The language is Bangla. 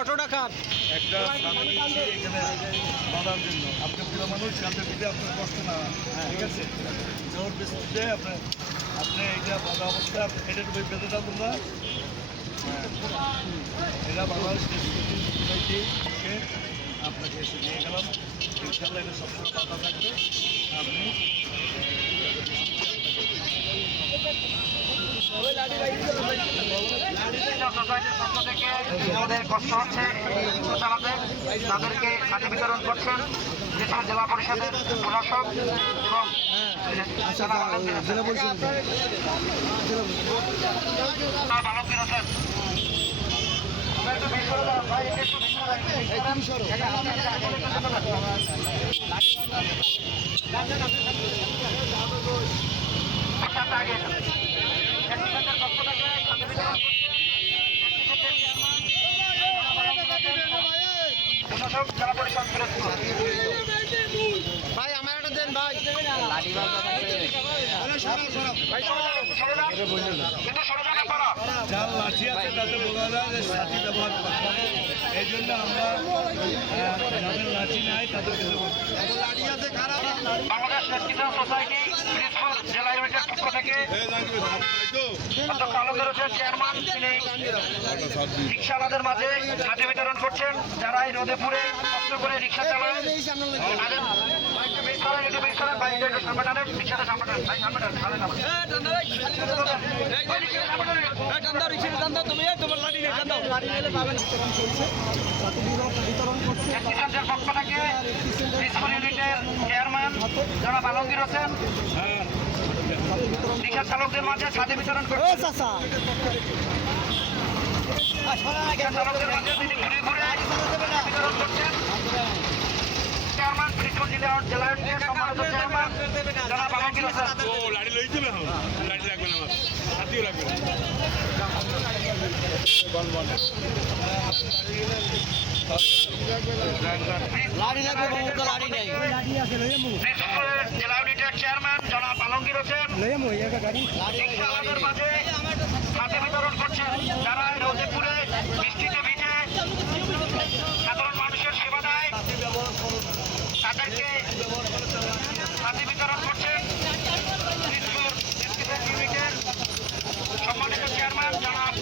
অটোটা খার একটা এখানে বাঁধার জন্য আপনি পুরো মানুষ সাথে দিতে আপনার কষ্ট না, ঠিক আছে? জোর বেশিতে আপনার আপনি এটা বাঁধা অবস্থা এটার বই বেঁধে দাও তোমরা। এটা বাংলাদেশ আপনাকে এসে নিয়ে গেলাম, ইনশাল্লাহ এটা সবসময় বাঁধা থাকবে। আপনি যাদের কষ্ট হচ্ছে রিক্সা চালাতে তাদেরকে খাদ্য বিতরণ করছেন জেলা পরিষদের প্রশাসক এবং বালকদের আছেন। ভাই আমার একটা দেন ভাই যার লাঠি আছে তাদের বলা যায় যে লাঠি ব্যবহার করতে, এই জন্য আমরা যাদের লাঠি নাই তাদেরকে লাঠি আছে খারাপ। বাংলাদেশ কিষান সোসাইটি পিরিজপুর জেলা ইউনিটের পক্ষ থেকে চেয়ারম্যান তিনি রিক্সাওয়ালাদের মাঝে খাদ্য বিতরণ করছেন যারা এই রোদে পুড়ে কষ্ট করে রিক্সা চালায়। পক্ষ থেকে পিরিজপুর ইউনিটের চেয়ারম্যান যারা আলমগীর হোসেন রিক্সা চালকদের মাঝে খাদ্য বিতরণ করছেন। চালকদের মাঝে তিনি ঘুরে ঘুরে বিতরণ করছেন। চেয়ারম্যান পিরিজপুর জেলা ইউনিটের সম্মানিত চেয়ারম্যান যারা আলমগীর হোসেন। লাড়ি লইতে না, লাড়ি লাগবে না, হাতিও লাগবে না। জেলা ইউনিটের চেয়ারম্যান জনাব আলমগীর হোসেন রিক্সাওয়ালাদের মাঝে খাদ্য বিতরণ করছেন যারা রোদে পুড়ে বৃষ্টিতে ভিজে সাধারণ মানুষের সেবা দেয় তাদেরকে খাদ্য বিতরণ করছেন ইউনিটের সম্মানিত চেয়ারম্যান জনাব